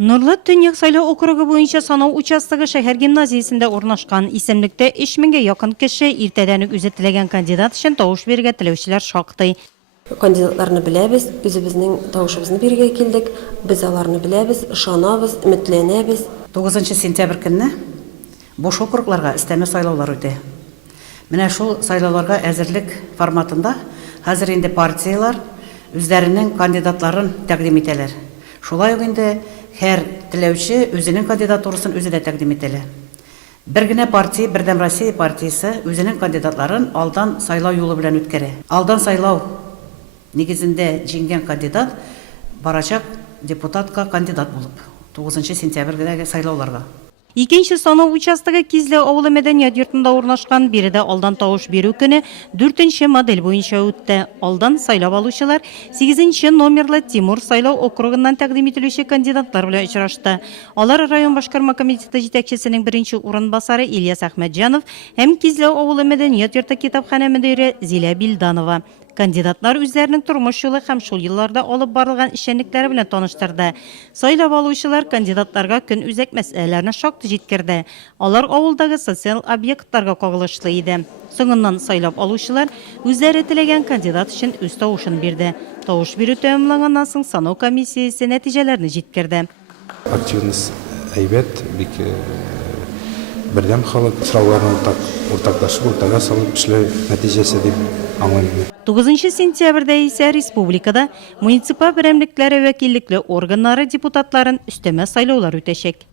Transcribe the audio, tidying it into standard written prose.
Нурлы Төньяк сайлау округы буенча санау участогы шәһәр гимназиясендә урнашкан. Исемлектә 3000-гә якын кеше иртәдән үк үзе теләгән кандидат өчен тавыш бирергә теләүчеләр шактый. Кандидатларны беләбез, үзебезнең тавышыбызны бирергә килдек. Без аларны беләбез, ышанабыз, өметләнәбез. 9 сентябрь көнне бош округларга өстәмә сайлаулар үтә. Менә шул сайлауларга әзерлек форматында хәзер инде партиялар үзләренең кандидатларын тәкъдим итәләр. Шулай ук инде һәр теләүче үзенең кандидатурасын үзе дә тәкъдим итәләр. Бер генә партия, Бердәм Россия партиясе үзенең кандидатларын алдан сайлау юлы белән үткәрә. Алдан сайлау нигезендә җиңгән кандидат барачак депутатка кандидат булып 9 сентябрьдәге сайлауларга. Икенче санау участогы Кизле авылы мәдәният йортында урнашкан. Биредә алдан тавыш бирү көне 4нче модель буенча үтте. Алдан сайлап алучылар 8нче номерлы Тимур сайлау округыннан тәкъдим ителүче кандидатлар белән очрашты. Алар район башкарма комитеты җитәкчесенең беренче урынбасары Ильяс Әхмәтҗанов һәм Кизле авылы мәдәният йорты китапханә мөдире Зилә Билданова. Кандидатлар үзләренең тормыш юлы һәм шул елларда алып барылган эшчәнлекләре белән таныштырды. Сайлап алучылар кандидатларга көн үзәк мәсьәләләрне шактый җиткерде. Алар авылдагы социаль объектларга кагылышлы иде. Соңыннан сайлап алучылар үзләре теләгән кандидат өчен үз тавышын бирде. Тавыш бирү тәмамланганнан соң санау комиссиясе нәтиҗәләрне җиткерде. Активность әйбәт, бик бердәм халык сорауларын уртаклашып, уртага салып эшләү нәтиҗәсе дип аңлыйм. 9 сентябрьдә исә республикада муниципаль берәмлекләре вәкиллекле органнары депутатларын өстәмә сайлаулар үтәчәк.